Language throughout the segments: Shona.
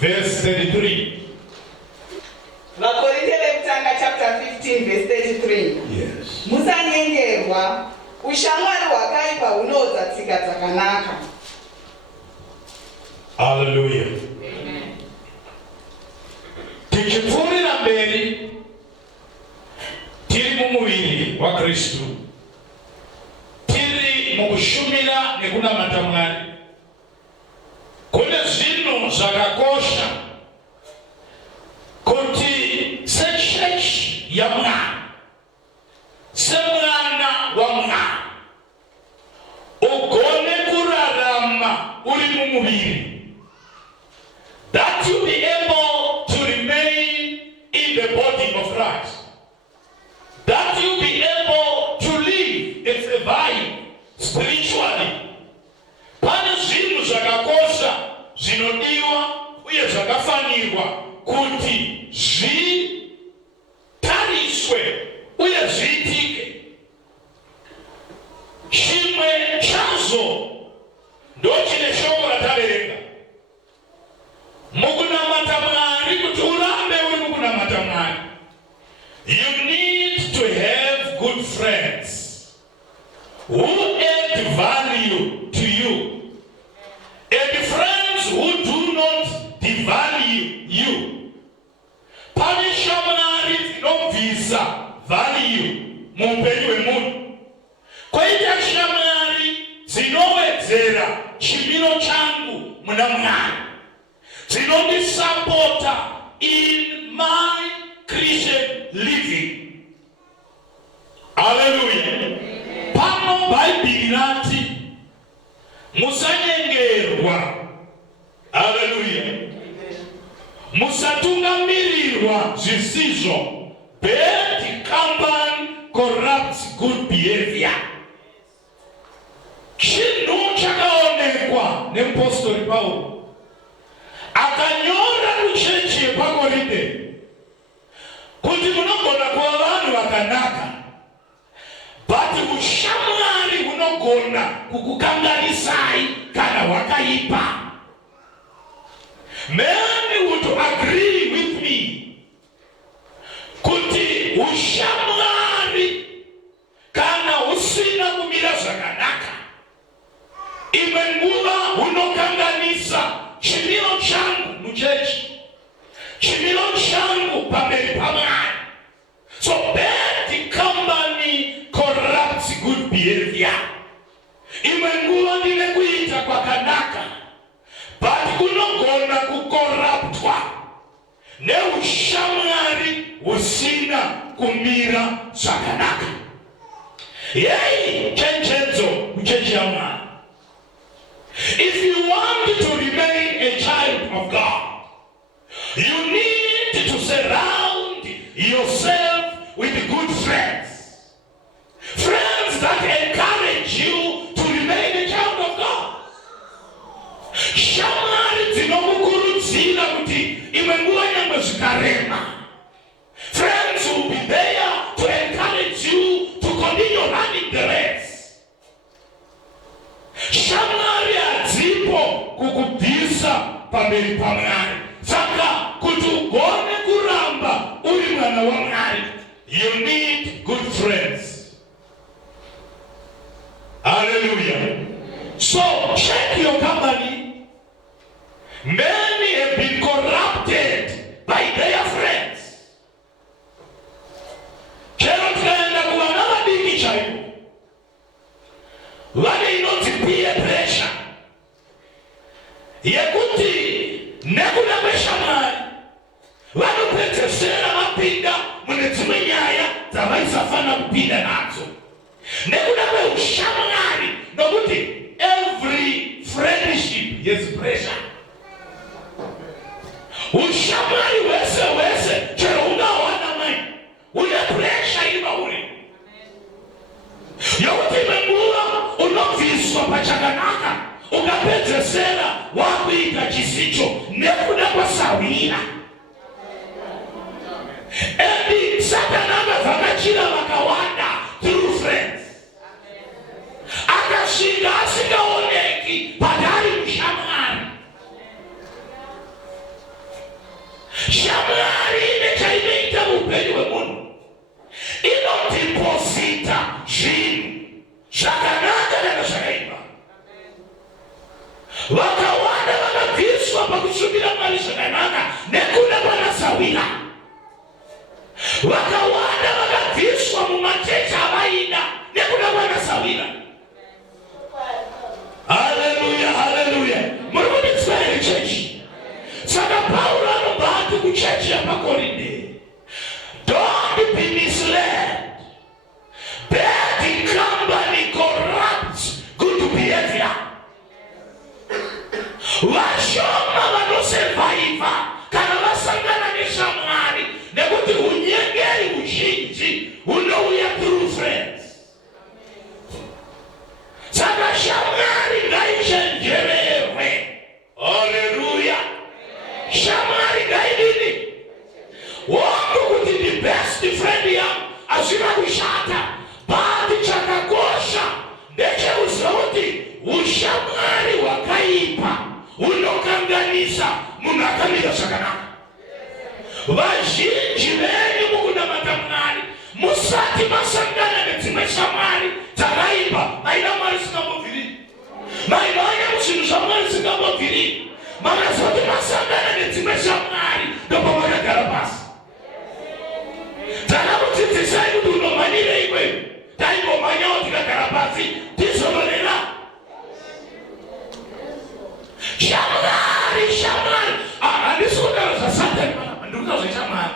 Verse 33. Chapter 15, verse 33. Yes. Musanyengerwa, ushamwari wakaipa unoza tsika dzakanaka. Hallelujah. Amen. Tichipfuurira mberi tiri mumuviri wa Kristu, tiri mukushumira nekunamata Mwari, kune zvinhu zvakakosha kuti sechechi yaMwari, semwana waMwari, ugone kurarama uri mumuviri. That you be able to remain in the body of Christ. That you be able to live and survive spiritually. Pane zvinhu zvakakosha zvinodiwa uye zvakafanirwa kuti zvitariswe uye zviitike. Chimwe chazvo ndochine shoko rataverenga. Mukunamata Mwari, kuti urambe uri mukunamata Mwari, you need to have good friends who add value to you, and friends who do not devalue you. Pane shamwari dzinobvisa value muupenyu hwemunhu, koita shamwari dzinowedzera chimiro changu muna Mwari, dzinondisapota in my Christian living. Hallelujah. Pano Bible rati musanyengerwa. Hallelujah. Musatungamirirwa zvisizvo. Bad company corrupts good behavior. Chinhu chakaonekwa neapostori Paulo akanyora kuchechi yepaKorinde kuti munogona kuva vanhu vakanaka, but ushamwari hunogona kukukanganisai kana hwakaipa. Many would agree with me kuti ushamwari kana husina kumira zvakanaka, imwe nguva hunokanganisa chimiro changu muchechi, chimiro changu pamberi paMwari. So bad company corrupts good behavior. Imwe nguva ndine kuita kwakanaka, but kunogona kukorruptwa neushamwari husina kumira zvakanaka. Yei chenjedzo muchechi yaMwari. If you want to remain a child of God, you need to surround yourself with good friends. Friends that encourage you to remain a child of God. Shamwari dzinokukurudzira kuti imwe nguva nyangwe zvikarema. Friends will be there to encourage you to continue running the race. Shamwari hadzipo kukubvisa pamberi paMwari. Saka kuti ugone kuramba uri mwana waMwari, you need good friends. Hallelujah. So check your company. Many have been corrupted by their friends. Chero tikaenda kuvana vadiki chaivo, vane inonzi peer pressure yekuti nekuda kweshamwari vanopedzesera vapinda mune dzimwe nyaya dzavaisafana kupinda nadzo. Nekuda kweushamwari, nokuti every friendship has pressure. ushamwari wese chero unawana mai une presha ili mauri yokuti menguwa unobviswa pachakanaka ukapedzesera wakuita chisicho nekuda kwasawira. Endi Satani akavhakachira vakawanda through friends, akashinga asingaoneki padari mushamwari. Shamwari nechainoita muupenyu hwemunhu, inodhiposita zvinhu zvakanaka nezvakaipa. Vakawanda vakabviswa pakushumira Mwari zvakanaka nekuda kwanasawira. Vakawanda vakabviswa mumachechi avaida nekuda kwanasawira. Haleluya, haleluya. Muri kuditswa here chechi? Saka Paulo anobati kuchechi yapaKorinde, don't be misled. Bad company corrupts good behavior. Vashoma vanosurvivor kana vasangana neshamwari nekuti unyengeri huzhinji hunouya through friends. Saka shamwari ngaichenjererwe. Haleluya. Shamwari ngaidini wangu kuti ndi best friend yangu asina kushata, bati chakakosha ndecheuziva kuti ushamwari wakaipa unokanganisa munhu akamira zvakanaka. Vazhinji venyu mukunamata Mwari musati masangana nedzimwe shamwari dzakaipa, maina Mwari singambobviri, mainanya muzvinhu zvaMwari singambobviri, makaziva kuti masangana nedzimwe shamwari ndopamakagara pasi. Takakudzidzisai kuti unomhanyire ikweyo, taingomhanyawo tikagara pasi tizonorera. Shamwari handisi kutaura zvaSatani, ndikutaura zvaShamwari.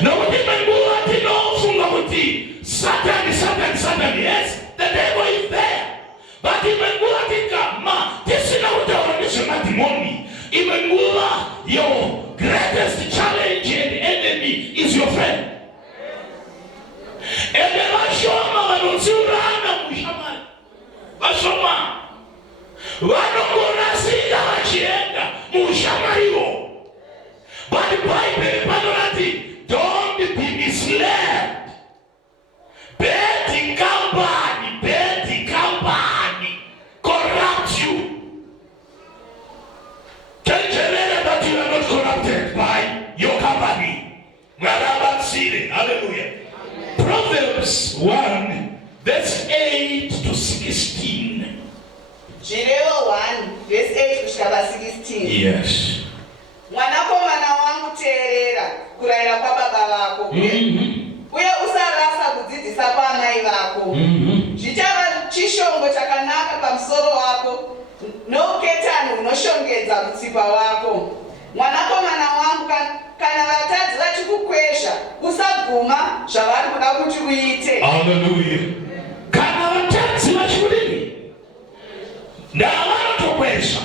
Nokuti menguva tinofunga kuti Satani, yes, the devil is there. But menguva tikama tisina kutaura nezvemadhimoni, imenguva your greatest challenge and enemy is your friend. Ende vashoma vanotsiurana mushamwari, vashoma vanongorasika vachienda muushamwariwo. But Bible panorati, don't be misled. Bad company corrupt you. Tenjerere that you are not corrupted by your company. Hallelujah. Proverbs 1 verse 8 to 16. Zvirevo 1 verse 8 kusvika pa16. Yes. Mwanakomana wangu, teerera kurayira kwababa vako, uye usarasa kudzidzisa kwaamai vako. Zvichava chishongo chakanaka pamusoro wako, nouketani hunoshongedza mutsipa wako. Mwanakomana wangu, kana vatadzi vachikukwezva, usaguma zvavari kuda kuti uite. Hallelujah. Kana vatadzi vachikudini, ndavanotokwezva.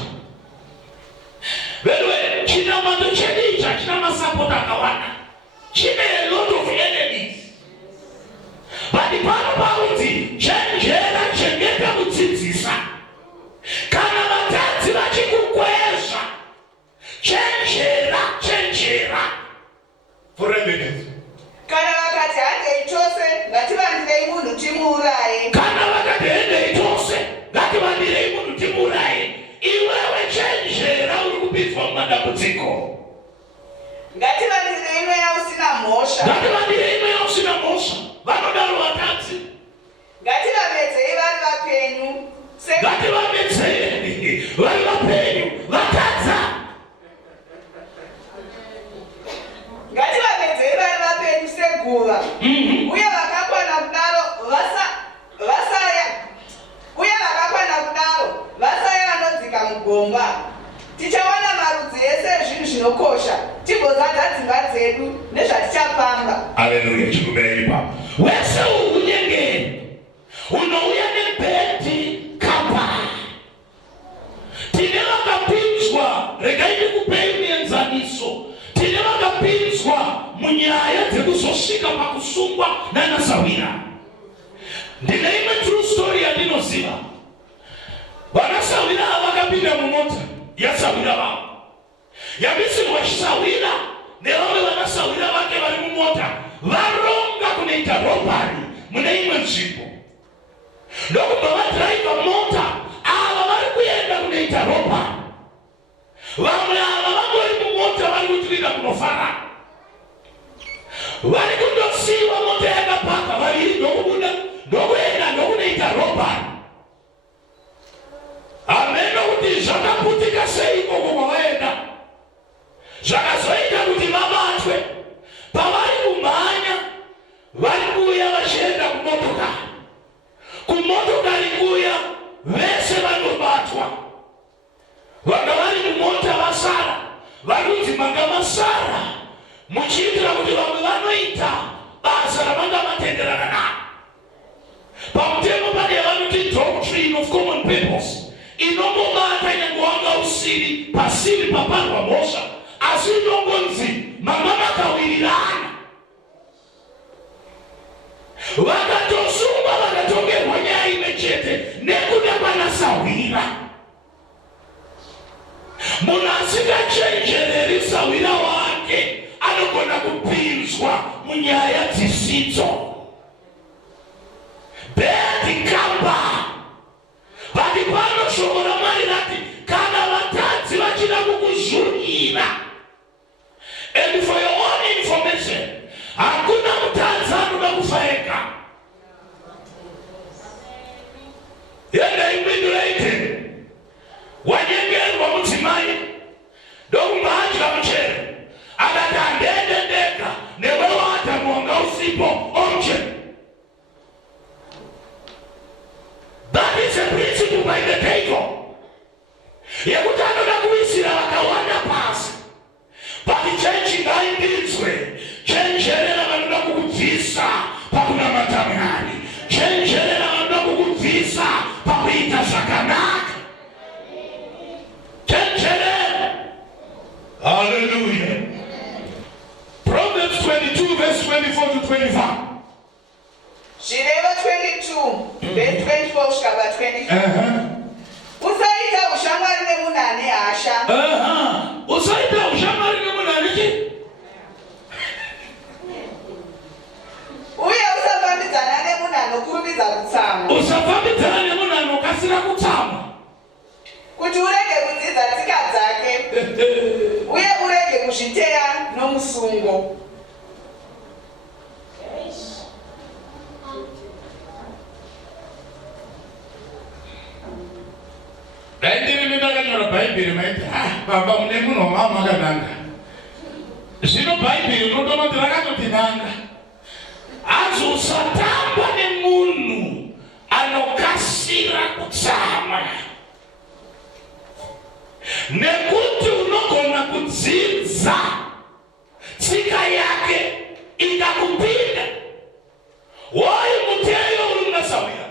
Vedwe, chinamato chedicha china masapota akawanda, chine a lot of enemies. But pano pakuti chenjera chengeta kudzidzisa. Kana vatadzi vachikukwezva, chenjera. For a minute. Kana vakati handei chose, ngativandirei munhu timuuraye. Kana vakati handei chose, ngativandirei munhu timuuraye. Iwewe chenjera uri kupinzwa mumandambudziko. Ngativandirei mweya usina mhosva. Vanodaro vatadzi. Ngativamedzei vari vapenyu. Ngativamedzei vari vapenyu, vatadza. Ngativamedzei vari vapenyu seguva. Uye vakakwana kudaro vasaya vanodzika mugomba. Tichawana marudzi ese ezvinhu zvinokosha, tigozadza dzimba dzedu nezvatichapamba. Haleluya, chikumbei ipapo. Wese unyengeri unouya nebheti kapa. Tine vakapinzwa, regai ndikupei muenzaniso. kusika pakusungwa na nasawira. Ndinaime true story ya ndinoziva. Vanasawira vakapinda mumota yasawira vavo. Yabisi vasawira nevamwe vanasawira vake vari mumota varonga kunoita robbery mune imwe nzvimbo. Ndokubva vadhiraivha mota ava vari kuenda kunoita robbery. Vamwe ava vangori mumota vari kutirira kunofara. Vari kundosiiwa mota yakapaka variri ndokubuda ndokuenda ndokunoita robbery. Ameno kuti zvakaputika sei koko kwavaenda. Zvakazoita kuti vabatwe. Pavari kumhanya vari kuuya vachienda kumotokari. Kumotokari kuya vese vanobatwa. Vanga vari mumota vasara. Varunzi manga masara. Muchiitira kuti vamwe vanoita basa ravanga vatenderana navo. Pamutemo pane vanoti doctrine of common purpose. Inongobata nyange wanga usiri pasiri paparwa mhosva. Asi inongonzi mama vakawirirana. Vakatosungwa vakatongerwa nyaya imwe chete nekuda kwanasawira. Munhu asingachenjereri sawira wake anogona kupinzwa munyaya dzisidzo. Bad kamba. Vati pano shoko raMwari rati kana vatadzi vachida kukuzhurira. And for your own information, hakuna mutadzi anoda kufa ega. Yenda imwinduraite wanyengerwa mudzimai ndokumbadya muchero akati handende ndega nevewata mwanga usipo omchero. That is a principle by the table. Yekuti anoda kuisira vakawanda pasi. But chenji ngaindidzwe. Chenjerera vanoda kukubvisa pakunamata Mwari. Chenjerera vanoda kukubvisa pakuita zvakanaka. Chenjerera. Hallelujah. Proverbs 22 verse 24 to 25. Zvirevo 22 verse 24 kusvika pa25. Usaita ushamwari nemunhu ane hasha. Usaita ushamwari nemunhu ane chi? Uye usafambidzana nemunhu anokurumidza kutsamwa. Usafambidzana nemunhu anokasira kutsamwa. Kuti urege kudzidza tsika dzake. Uye urege kuzviteya nomusungo. Ndaindiri ndakanyora Bhaibheri maiti baba mune munhu wamama akananga. Zvino Bhaibheri unotoona kuti rakatoti nanga. Azosatamba nemunhu anokasira kutsamwa. Nekuti unogona kudzidza tsika yake ikakupinda. Wai muteyo uri munasawira.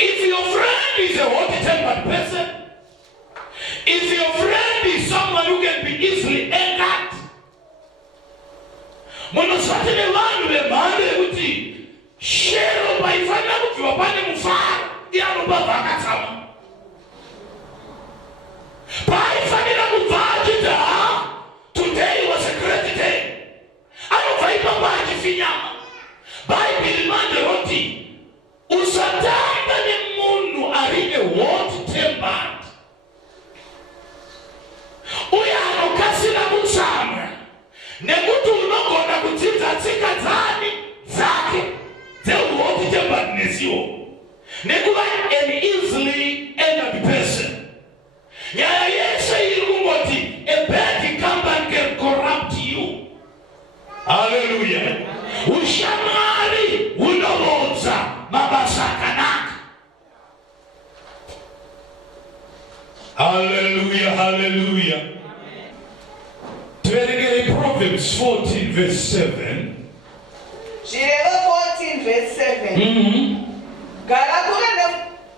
If your friend is a hot-tempered person, if your friend is someone who can be easily angered, munosatire vanhu vemhando yekuti shero paifanira kubviwa pane mufaro ianobva vakatsama. Paifanira kubva achiti today was a great day. Anobva ipamba achifinyama. Bhaibheri manje roti usatamba nemunhu ari hot-tempered. Uye anokasira kutsamwa. Nekuti unogona kudzidza tsika dzake dzehot-temperedness iwo. Nekuva an easily angered person. Nyaya yese iri kungoti a bad company can corrupt you. Hallelujah. Ushamwari hunorodza mabasa akanaka. Hallelujah, hallelujah. Tiverengere Proverbs 14 verse 7. Zvirevo 14 verse 7. Gara kure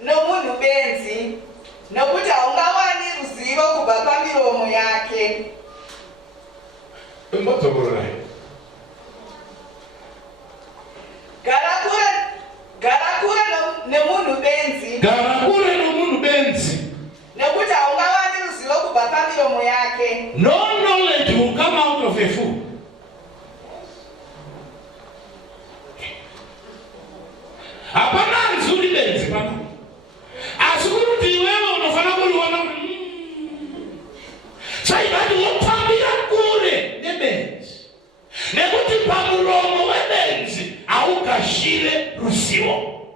nomunhu benzi, nokuti haungawani ruzivo kubva pamiromo yake. Imbodzokororai. No knowledge will come out of a fool. Hapana nzuri lenzi pana. Asikuruti wewe unafanya kuliona. Sai bado wapambia kule nebenzi. Nekuti pamuromo webenzi au kashile rusiwo.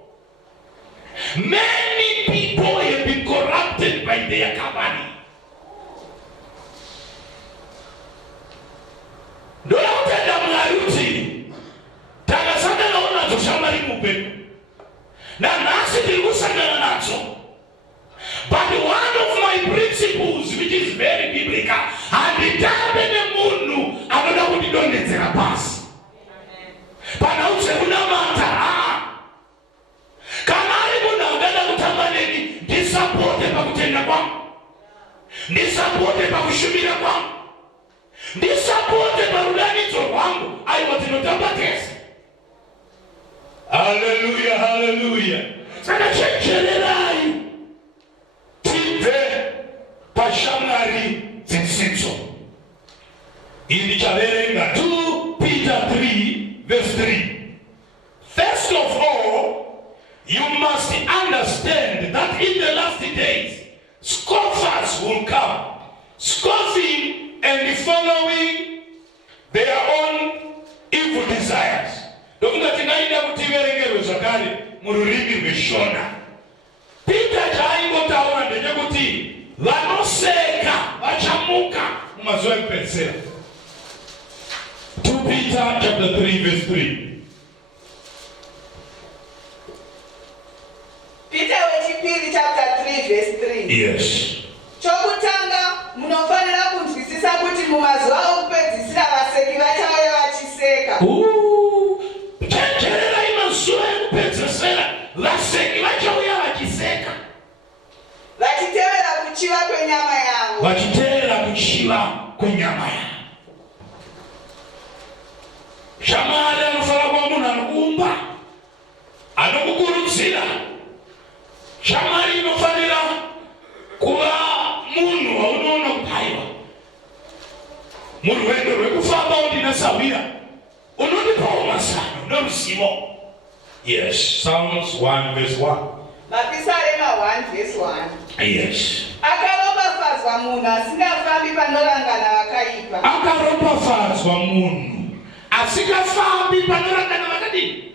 Many people have been corrupted by their company. Ndio utenda mlaruti. Tagasana naona tushamari mupendo. Na nasi tulikusana nacho. But one of my principles, which is very biblical, and the mundu anoda kudidonezera pasi. Pana utseguna mata. Kanari mundu agada kutambaneni disappointed pakutenda kwangu. Disappointed pakushumira kwangu. Disappointed parudanizo kwangu. Aiwatinotambatesa. Hallelujah, hallelujah. Sana chenchererai. Tipe pashamari zinsinso. Ili chaverenga 2 Peter 3 verse 3. First of all, you must understand that in the last days, scoffers will come, scoffing and following their own evil desires. Dokuta tinaida kutiverengero zakari mururimi meshona. Peter chaingo taona ndenye kuti vanoseka vachamuka mumazuva ekupedzisira. 2 Peter chapter 3 verse 3. Peter wechipiri chapter 3 verse 3. Yes. Chokutanga munofanira kunzwisisa kuti mumazuva okupedzisira vaseki vachauya vachiseka. Chenjerera imazuva ekupedzisira vaseki vachauya vachiseka. Vachitevera kuchiva kwenyama yavo. Vachitevera kuchiva kwenyama yavo. Shamari anofara kwa munhu anokuumba, anokukurudzira. Shamari inofanira kuva munhu waunoona kupaiwa. Murwendo rwekufamba undinasawira unondipawo masano noruzivo. Yes, Psalms 1 verse 1. Mapisarema 1 verse 1. Yes. Akaropafadzwa munhu asingafambi panorangana vakaipa. Akaropafadzwa munhu asingafambi panorangana vakadini.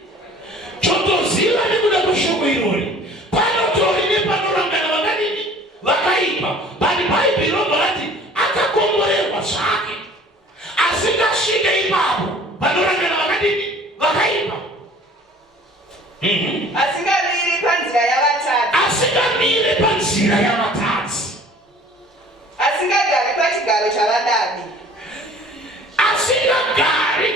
Chotoziva nekuda kweshoko irori. Panotori nepanorangana vakadini vakaipa. Bali Bhaibheri rinoti akakomborerwa zvake. Asingasvike ipapo panorangana vakadini vakaipa. Asingamiri panzira yavatadzi. Asingamiri panzira yavatadzi. Asingagari pachigaro chavadadi. Asingagari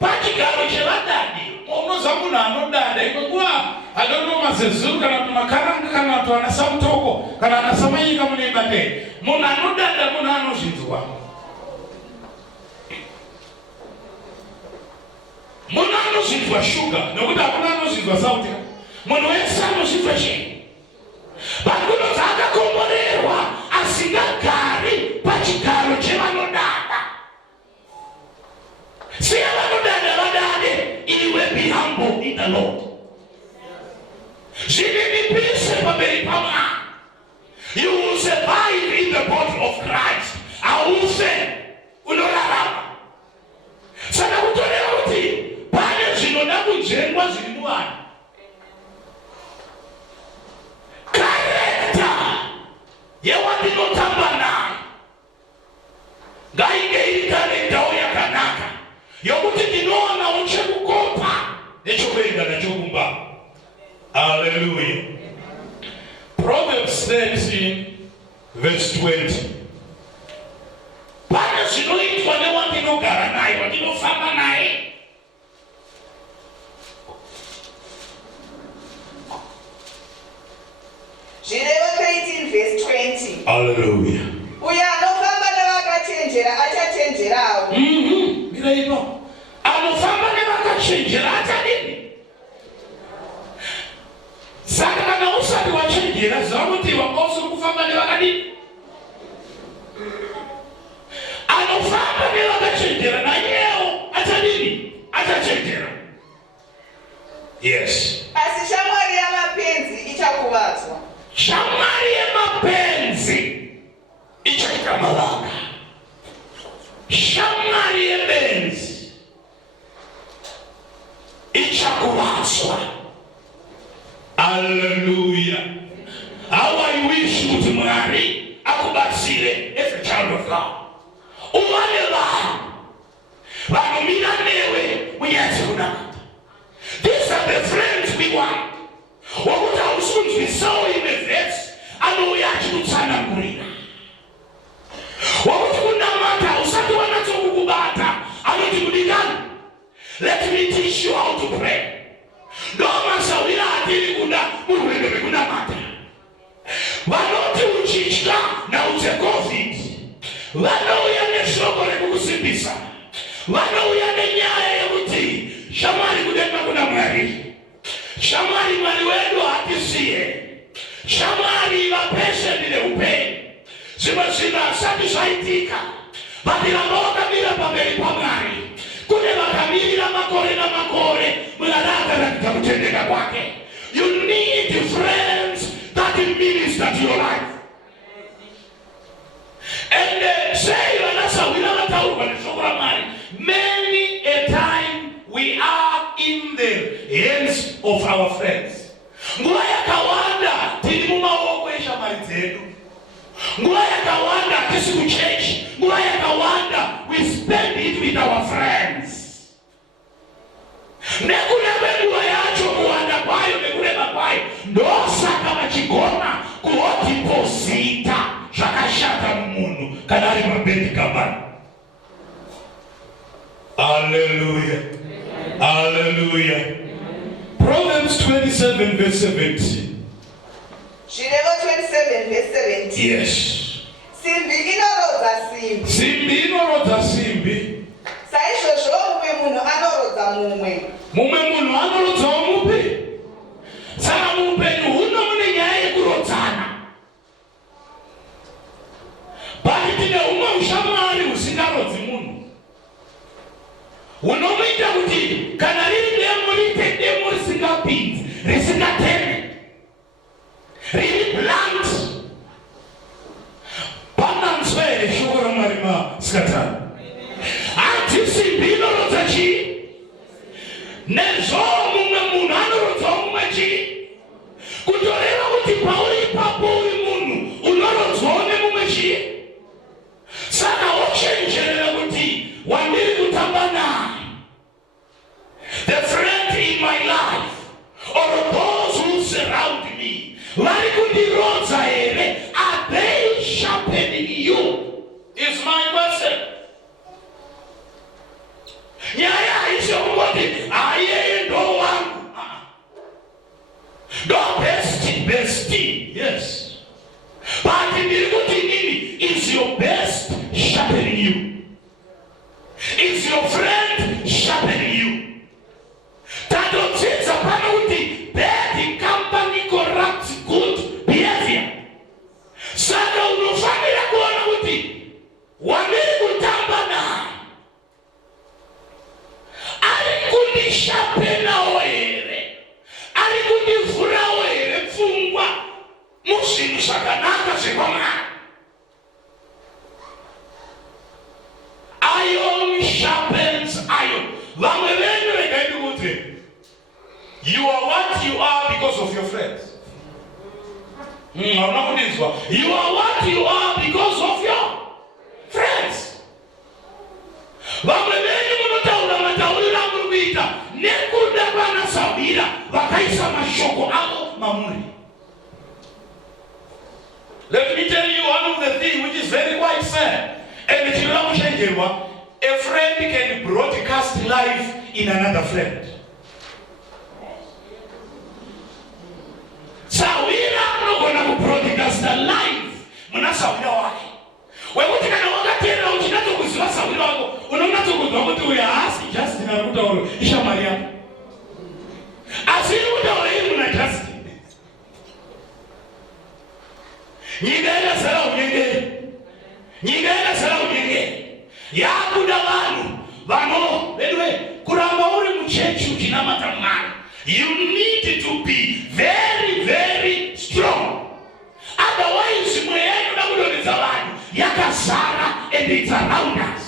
pachigaro chavadadi. Unoza munhu anodada ikokuwa adonomazezuru kana tumakaranga kana tuanasamutoko kana anasamanyika muneibate. Munhu anodada munhu anozvinzwa. Munhu anozvinzwa shuga nekuti hakuna anozvinzwa sauti. Munhu wese anozvinzwa chinhu. Pakunozi akakomborerwa asingagari pachigaro chevanodada. Siya vanodada vadade, iwe be humble in the Lord. Zvinipise pamberi paMwari. You will survive in the body of Christ. Haufe unorarama. Saka kutorera kuti pane zvinoda kujengwa zviri muvanhu. Character yewandinotamba nayo ngainge iri character yakanaka yokuti ndinoona chekukopa nechokuenda nechokumba. Hallelujah. Proverbs 13 verse 20. Pane zvinoitwa newandinogara naye, wandinofamba naye. Zvirevo 13 verse 20. Hallelujah. Uyo anofamba nevakachenjera achachenjerawo. Mira ino. Anofamba nevakachenjera achadini. Saka kana usati wachenjera zvakuti wakose kufamba nevakadini. ufamba ne vakachenjera nayewo atadini atachenjera. Yes. Asi shamwari yamapenzi ichakuvadzwa. Shamwari yemapenzi ichaita mavanga. Shamwari yebenzi ichakuvadzwa. Hallelujah. How I wish kuti Mwari akubatsire as a child of God. Uwane vanomira newe munyatsi kunaka. These are the friends we want. Wakuti hausunzwisawo imwe vhesi anouya achikutsanangurira. Wakuti kunamata usati wanatsokukubata anoti kudikani. Let me teach you how to pray. Ndomasawira atiri kuda murwendo rekunamata. Vanoti uchitya naudze COVID. Vanouya neshoko rekukusimbisa. Vanouya nenyaya yekuti shamwari kudenga kuna Mwari. Shamwari Mwari wedu hatisiye. Shamwari vapeshe neupenyu. Zvimwe zvinhu hazvisati zvaitika. Vatiramba vakamira pamberi paMwari. Kune vakamirira makore namakore. Mwari akaratidza kutendeka kwake. You need friends that minister to your life. And say vanasawira vataurwa neshoko raMwari. Many a time we are in the hands of our friends. Nguva yakawanda tiri mumaoko eshamwari dzedu. Nguva yakawanda tisi kuchechi. Nguva yakawanda we spend it with our friends. Nekureva nguva yacho kuwanda kwayo nekureva kwayo ndosaka vachigona kuhodhipozita zvakashata mumunhu kana ari mabhendi kabani. Hallelujah. Hallelujah. Proverbs 27 verse 17. Zvirevo 27 verse 17. Yes. Simbi inorodza simbi. Simbi inorodza simbi. Saizvozvo mumwe munhu anorodza mumwe. Mumwe munhu anorodza mupe. Saka muupenyu huno mune nyaya yekurodzana. Bali tine humwe ushamwari husingarodzi munhu. Unomuita kuti kana riri demo riite demo risingapinzi, risingateme, riri blunt. Pandanzwa here shoko raMwari masikatani. Ati simbi inorodza chii? Nezvo mumwe munhu anorodza mumwe chii? Kutoreva kuti pauri ipapo uri munhu unorodzwawo nemumwe chii? Saka wochenjerera kuti wandiri kutamba naye. The friend in my life or those who surround me, vari kundirodza here? Are they sharpening you? Is my question. Nyaya haisi yokungoti ayeye ndo wangu. Ndo bestie, yes. But ndiri kuti nini? Is your best sharpening you? Is your friend sharpening you? Tatodzidza pano kuti bad company corrupts good behavior. Saka unofanira kuona kuti wandiri kutamba naye ari kundishapenawo here, ari kundivhurawo here pfungwa muzvinhu zvakanaka zvekwamwari. Iron sharpens iron. Vamwe venyu regai ndikuti you are what you are because of your friends. Hamuna kundinzwa. You are what you are because of your friends. Vamwe venyu munotaura matauriro amuri kuita nekuda kwanasawira vakaisa mashoko avo mamuri. Let me tell you one of the things which is very quite sad. And chinoda kushenjerwa, a friend can broadcast life in another friend. Sawira anogona kubroadcast life muna sawira wake. Wekuti kana wakatenda uchinatokuziva sawira wako, unonatokuzwa kuti uyu haasi Justin ari kutaura ishamwari yako. Asi iri kutaura iri muna Justin. Nyika yakazara unyengeri. Nyika yakazara unyengeri. yakuda vanhu vano vedwe kuramba uri muchechi uchinamata Mwari. You need to be very very strong, otherwise mweya inoda kudonedza vanhu yakazara and it's around us.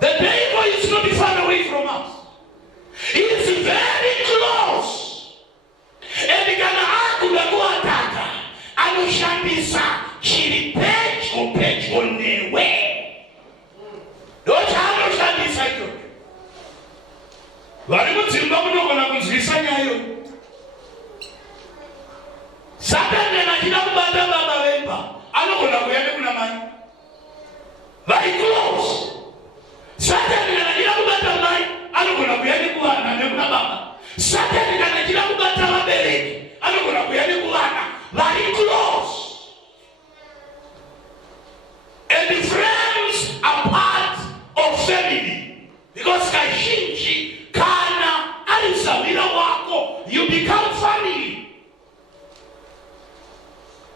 The devil is not far away from us. He is very close. And kana akuda kuataka anoshandisa chiri pedyo newe. Ndochanoshandisa icho. Vari mudzimba munogona kunzwisa nyayo. Satani achida kubata baba vemba anogona kuenda kuna mai. Very close. Satani achida kubata mai anogona kuenda kuvana nekuna baba. Satani achida kubata vabereki anogona kuenda kuvana. Very close. And the friends are part of family, because kazhinji kana ari samira wako, you become family.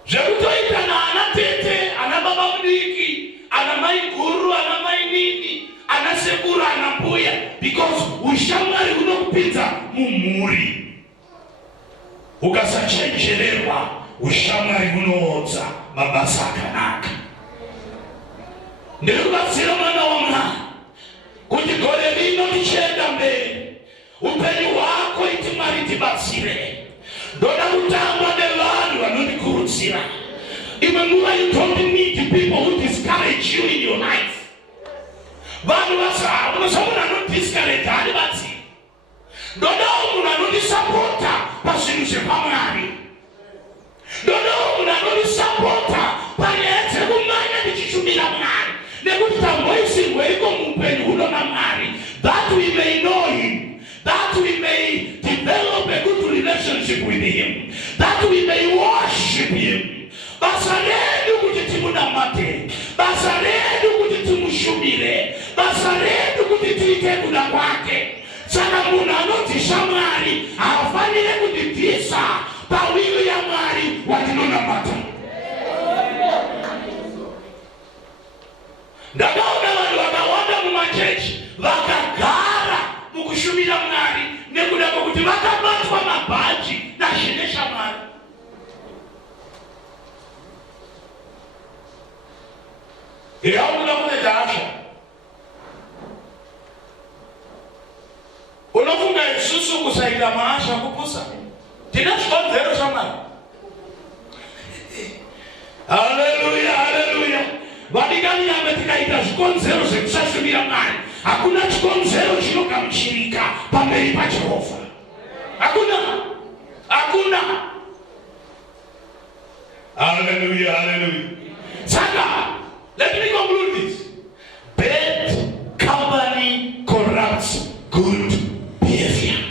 Zvekutoita na ana tete, ana baba mudiki, ana mai guru, ana mai nini, ana sekuru, ana mbuya, because ushamwari unokupinza mumhuri. Ukasachenjererwa ushamwari unoodza mabasa akanaka. Ndikubatsira mwana wa Mwari kuti gore rino tichenda mberi, upenyu hwako iti Mwari tibatsire. Ndoda kutangwa nevanhu vanondikurudzira. Imwe nguva you don't need people who discourage you in your life. Vanhu unosamunhu anodiscourage hanibatsiri. Ndodawo munhu anondisapota pazvinhu zvepaMwari. Ndodawo munhu anondisapota panyaya dzekumanya ndichishumira Mwari. Nekuti tamboisirwe iko muupenyu huno naMwari, that we may know him, that we may develop a good relationship with him, that we may worship him. Basa redu kuti timunamate, basa redu kuti timushumire, basa redu kuti tiite kuda kwake. Saka munhu anodzisha Mwari hafanire kutibvisa pawili ya Mwari watinonamata. Ndakaona vanhu vakawanda mumachechi vakagara mukushumira Mwari nekuda kwekuti vakabatwa mabhaji nazvine shamwari. Iraukuda kune dhasha. Unofunga isusu kusaita maasha kupusa? Tina chikonzero shamwari. Hallelujah, hallelujah. Vadigani ametikaita chikonzero zvekusashumira Mwari. Hakuna chikonzero chinogamuchirika pamberi paJehovha. Hakuna. Hallelujah, hallelujah. Saka, let me conclude this. Bad company corrupts good behavior.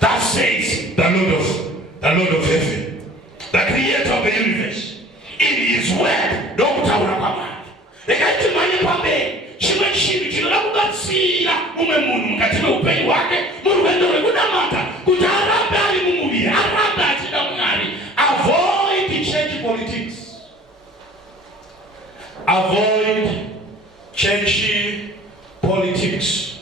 That says the Lord of heaven, the creator of the universe, in his word, don't taura kwamari. Ekaiti manye pambe, chimwe chinhu chinoda kubatsira mumwe munhu mukati meupenyu hwake murwendo rwekunamata kuti arambe ari mumuviri, arambe achida Mwari. Avoid church politics. Avoid church politics.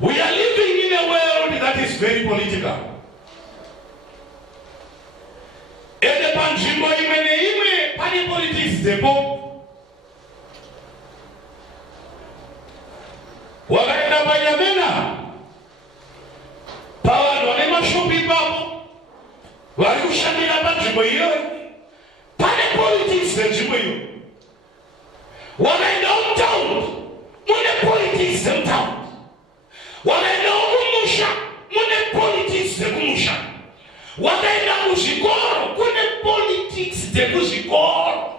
We are living in a world that is very political. Ede panzvimbo imwe neimwe pane politics dzepo. Wakaenda paNyamena pavanhu vane mashopi ipapo vari kushandira panzvimbo iyoyo, pane politics dzenzvimbo iyo. Wakaenda mutaundi mune politics dzemutaundi. Wakaenda kumusha mune politics dzekumusha. Wakaenda kuzvikoro kune politics dzekuzvikoro.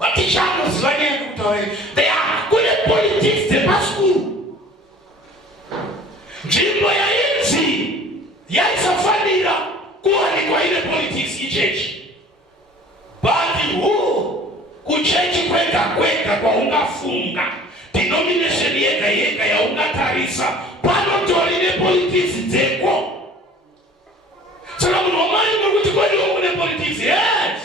Maticha anoziva nyaya yekutaura kune politics dzepaskuru. Nzvimbo yainzi yaisafanira kuwanikwa ine politics ichechi. But kuchechi kwega kwaungafunga, denomination yega yaungatarisa, panotori nepolitics dzeko. Saka munhu waMwari muri kuti kwediwo kune politics, yes.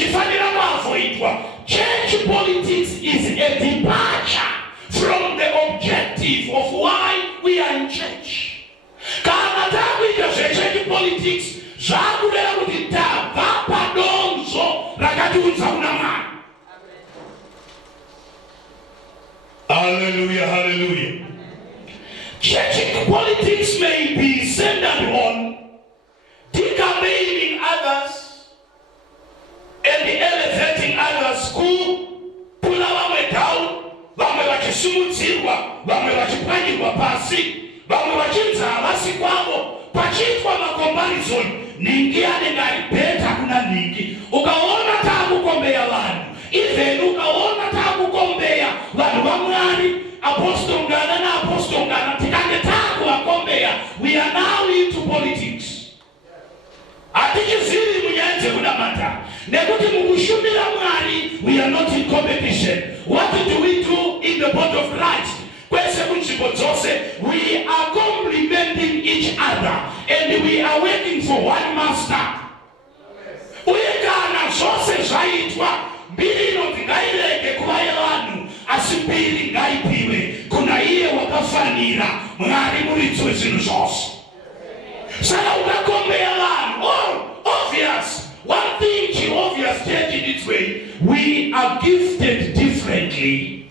tichifanira kuavoidwa. Church politics is a departure from the objective of why we are in church. Kana takuita church politics zvakudera kuti tabva padonzo rakatiudza kuna Mwari. Hallelujah, hallelujah. Church politics may be centered on decampaigning others and elevating others, kupula vamwe down, vamwe vachisimudzirwa, vamwe vachipwanyirwa pasi, vamwe vachinza havasi kwavo, pachiitwa macomparison. Ningi anenge ari beta kuna ningi. Ukaona taakukombeya vanhu, even ukaona taakukombeya vanhu vaMwari, Apostle Ngana na Apostle Ngana, tikange taakuvakombeya, we are now into politics. Hatichiziri munyanze kunamata. Nekuti mukushumira Mwari, we are not in competition. What do we do in the body of Christ? Kwese kunzvimbo dzose, we are complementing each other and we are working for one master. Uye kana zvose zvaitwa, mbiri inoti ngairege kuva yevanhu, asi mbiri ngaipiwe kuna iye wakafanira, Mwari muridzi wezvinhu zvose. Saka ukakombeya vanhu, obvious. One thing Jehovah's church in its way, we are gifted differently.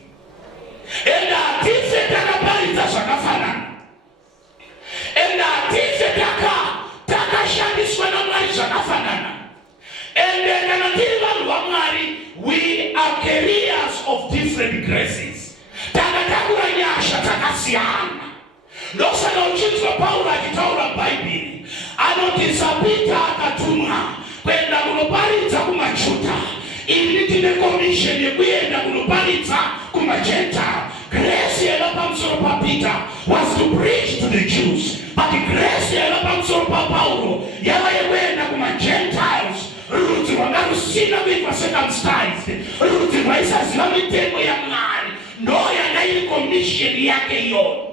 And atife takaparidza zvakafanana. And atife takashandiswa naMwari zvakafanana. And kana tiri vanhu vaMwari, we are carriers of different graces. Takatakura nyasha takasiyana. Ndosaka uchinzwa Paulo achitaura Bhaibheri, anoti Pita akatumwa kwenda kunoparidza kumaJudha. Ini tine commission yekuenda kunoparidza kumaGentile. Grace yaiva pamusoro paPeter was to preach to the Jews, but grace yaiva pamusoro paPaulo yava yekuenda kumaGentiles. Rudzi rwanga rusina kuitwa circumcised, rudzi rwaisaziva mitemo yaMwari, ndo yanga iri commission yake iyoyo.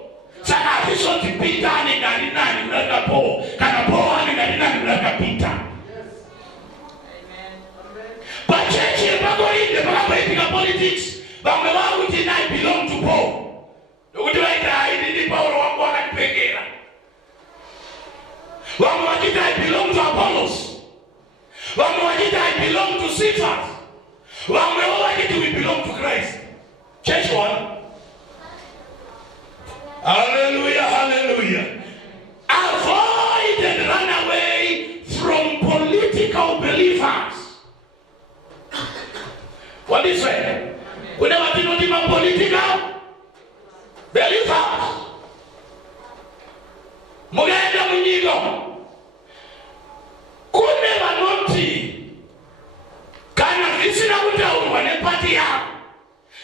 Saka hazvizoti Peter anenge ari nani kudarika Paul, kana Paul anenge ari nani kudarika Peter. Pachechi yepakorinde pakamboitika politics, vamwe vakuti I belong to Paul, nokuti vaita haidini Paulo wangu wakatipengera. Vamwe vachiti I belong to Apollos, vamwe vachiti I belong to Cephas, vamwewo vachiti we belong to Christ. Church one. Hallelujah, hallelujah. Avoid and run away from political believers. What is it? We never did not even political believers. Mugenda munyigo. Kune vanoti kana visina kutaurwa nepati yavo,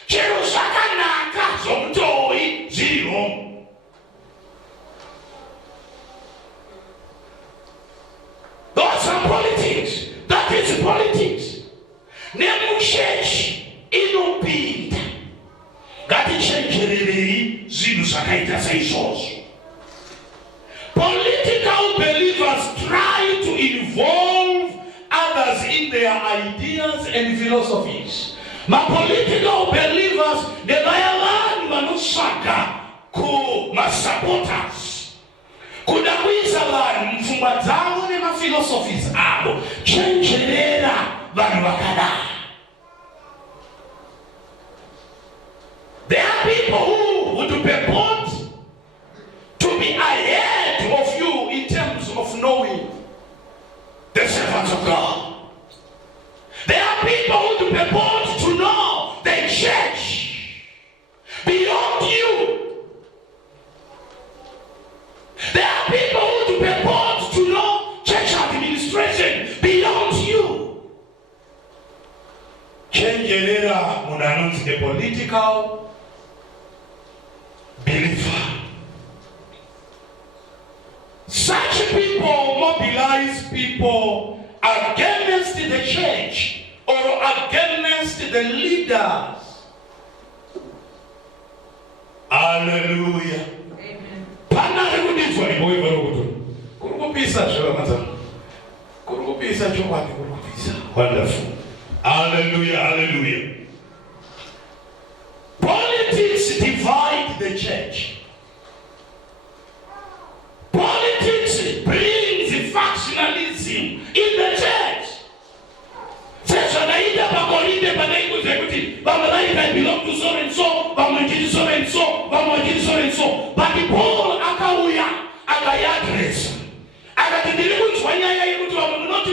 chero zvakanaka zvomutoi zviriho. Those are politics. That is politics. Nemuchechi inopinda. Ngatichenjererei zvinhu zvakaita saizvozvo. Political believers try to involve others in their ideas and philosophies. Political believers ndevaya vanhu vanotsvaga kumasupporters, kuda kuisa vanhu mupfungwa dzavo nemaphilosophies avo. Chenjerera vanhu vakadai. There are people who would purport to be ahead of you in terms of knowing the servants of God. There are people who would purport to know the church beyond you. There are people who would purport to know church administration beyond you. Chenjerera munhu anonzi a political believer. Such people mobilize people against the church or against the leaders. Hallelujah. Amen. Panari kudizwa iboye barokuto. Kurukupisa shwa matsa. Kurukupisa chobani kurukupisa. Wonderful. Hallelujah, hallelujah. Politics divide the church. Politics brings factionalism in the church. Sasa naida bakolinde banaikuze kuti bamalaika belong to so and so, bamwajiri so and so, bamwajiri so and so. But Paul akauya akayadress. Akatindiri kunzwanyaya yekuti bamunoti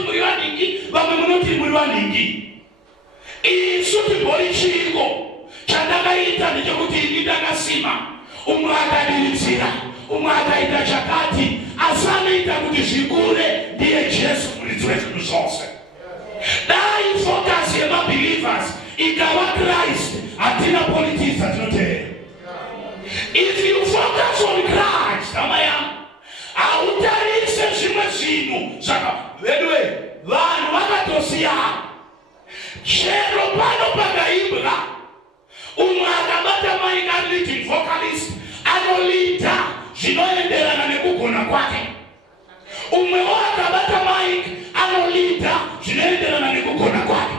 muri waningi. Isuti boli chiko. Chandakaita ndechekuti ndakasima. Umwe akadiridzira, umwe akaita chakati, asanoita kuti zvikure ndiye Jesu muridzi wedu zvose. Dai focus yemabelievers ikava Christ, hatina politics atinoteera. If you focus on Christ, hautarise zvimwe zvinhu zvedwe vanhu vakatosiyana. Chero pano pakaibwa umwe akabata mic ari leading vocalist anolita zvinoenderana nekugona kwake. Umwewo akabata mic anolita zvinoenderana nekugona kwake.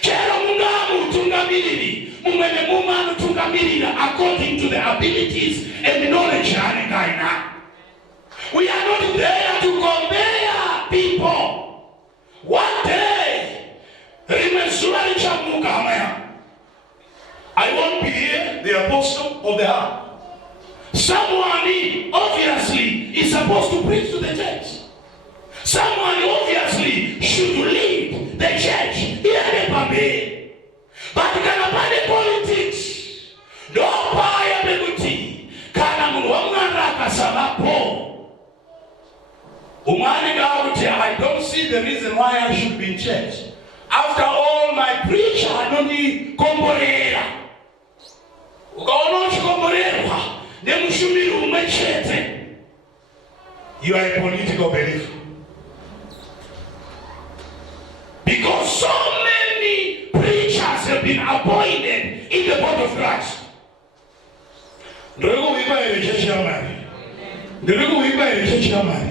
Chero munhu amutungamiriri mumwe nemumwe anotungamirira according to the abilities and the knowledge yaanenge ainayo. We are not there to compare people. One day rimwe zuva richamuka hama yangu. I won't be here, the apostle of the hour. Someone obviously is supposed to preach to the church. Someone obviously should lead the church here in Pambe. But kana pane politics, no paya bekuti, kana munhu wamwana akasavapo. Umani gauti, I don't see the reason why I should be in church. After all, my preacher anoni komborera. Ukaona uchikomborerwa nemushumiri umwe chete. You are a political believer. Because so many preachers have been appointed in the body of Christ. Ndoreko wipa ere church ya mari. Ndoreko wipa ere church ya mari.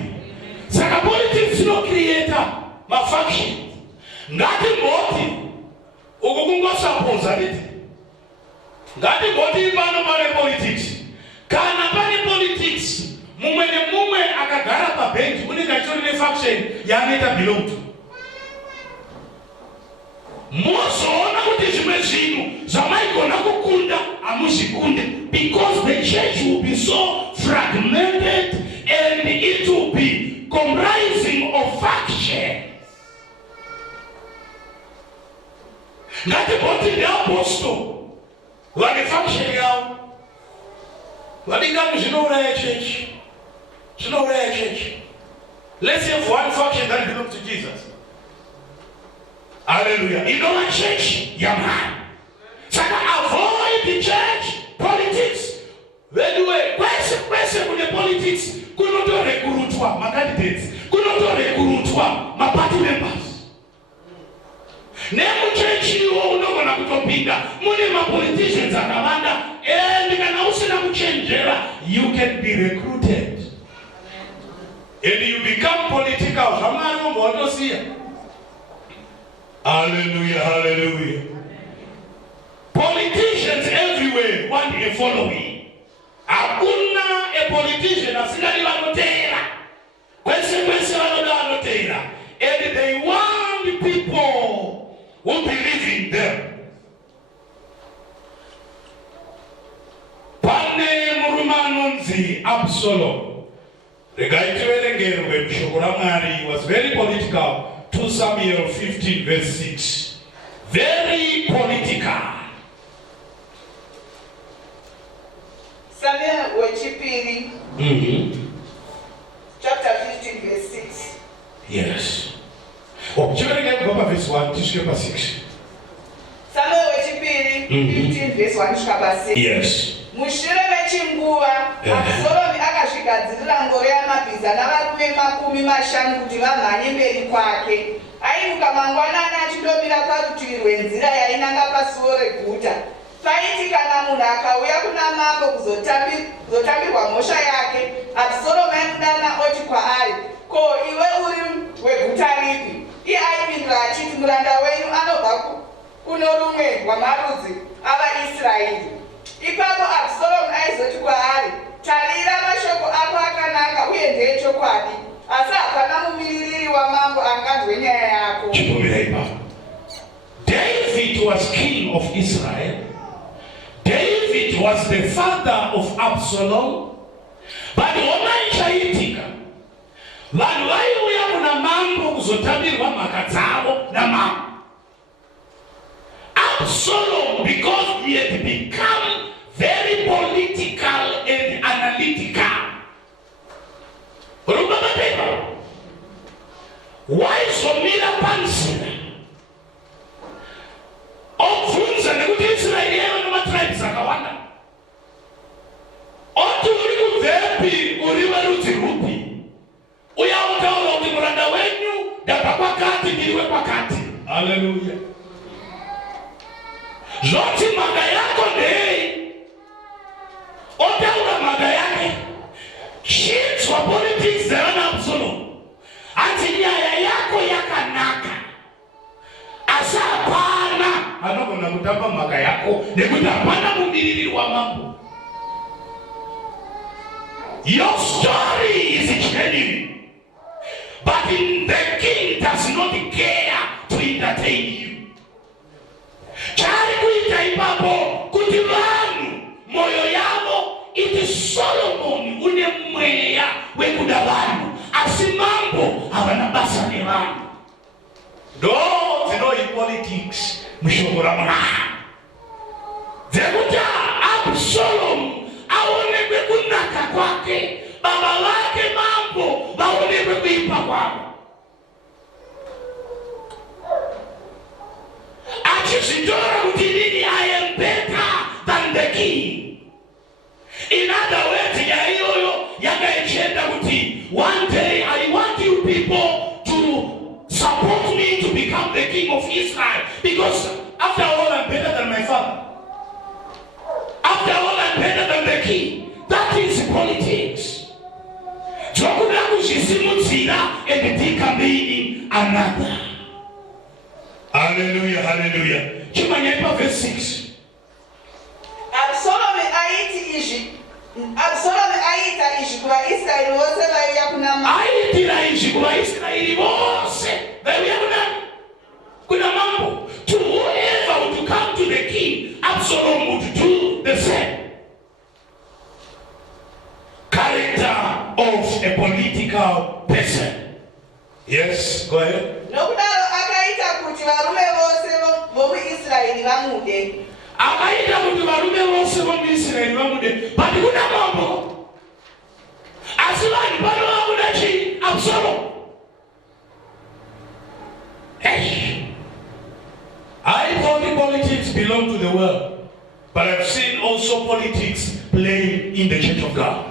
Saka politics no creator ma faction. Ngati moti ukukungosapoza liti. Ngati moti pano pane politics. Kana pane politics, mumwe nemumwe akagara pabench unenge achitorine faction yaanoita belong to. Mozoona kuti zvimwe zvinhu zvamaigona kukunda hamuzvikunde, because the church will be so fragmented and it will be comprising of factions. Ngatiboti ndeapostle vane faction yavo. Vadingani zvinouraya church. Zvinouraya church. Let's have one faction that belongs to Jesus. Hallelujah. Inova church yamani. Saka avoid the church politics. Vedue kwese kune politics kunotorekurutwa macandidates, kunotorekurutwa maparty members. Nemuchechiwo unogona kutopinda mune mapoliticians akawanda, and kana usina kuchenjera you can be recruited. And you become political. Zvamwari vombovatosiya. Hallelujah, hallelujah. Politicians everywhere want a following. Hakuna a politician asingani vanoteera. Kwese vanoda vanoteera. And they want people who believe in them. Pane murume anonzi Absalom. Regaitiverengerwe mushoko raMwari. He was very political. 2 Samuel 15 verse 6. Very political. Samuel wechipiri. Chapter 15 verse 6. Yes. Oh, chiverengerwe kubva verse 1 tisvike pa 6. Samuel wechipiri 15 verse 1 kusvika pa 6. Yes. Mushure mechinguva Absalomu akazvigadzirira ngoro yamabhiza navarume 50 kuti vamhanye mberi kwake. Aimuka mangwanani achindomira parutivi rwenzira yainanga pasuo reguta. Paiti kana munhu akauya kuna mambo kuzotambirwa mhosva yake, Absalomu aimudana oti kwaari, ko iwe uri weguta ripi? Iye aipindura achiti, muranda wenyu anobva kuno rumwe rwamarudzi avaIsraeri. Ipapo Absalomu aizoti kwaari, tarira, mashoko ako akanaka uye ndeechokwadi, asi hapana mumiririri wamambo anganzwe nyaya yako. David was king of Israel. David was the father of Absalom. But wamaichaitika vanhu vaiuya kuna mambo kuzotamirwa mhaka dzavo namambo. Absalom, because he had become very political and analytical. Waizomira pansina obvunza nekuti Israeli yaiva nematribes akawanda. Oti uri kubvepi, uri werudzi rupi? Uya utaura kuti muranda wenyu ndabva kwakati, ndiri wekwakati. Haleluya. Zvoti mhaka yako ndei, otaura mhaka yake. Chinzwa politics dzavana Absalomu. Ati nyaya yako yakanaka, asi hapana anogona kutamba mhaka yako nekuti hapana mumiririri wamambo. Your story is genuine, but the king does not care to entertain you. Chari kuita ipapo kuti vanhu moyo yavo iti Solomoni une mweya wekuda vanhu, asi mambo havana basa nevanhu. Ndo dzinoi politics mushoko raMwari dzekuti Absalomu aonekwe kunaka kwake, baba vake mambo vaonekwe kuipa kwavo, achizvitora kuti inini I am better than the king. In other words, nyaya iyoyo yakaichenda kuti one day I want you people to support me to become the king of Israel, because after all I'm better than my father. After all I'm better than the king. That is politics. Twakuda kuzvisimudzira and becoming another. Hallelujah, hallelujah. Chimanyaipa verse 6. Absalomu aita izvi kuvaIsraeri vose vaiuya kuna mambo. Aitira izvi kuvaIsraeri vose vaiuya kuna mambo. To whoever would come to the king, Absalom would do the same. Character of a political person. Yes, go ahead. Nokudaro akaita kuti varume vose vomuIsraeri vamude. Akaita kuti varume vose vomuIsraeri vamude, but kuna mambo. Asi vanhu vanovamuda chi? Absalom. Hey. I thought the politics belong to the world, but I've seen also politics play in the church of God.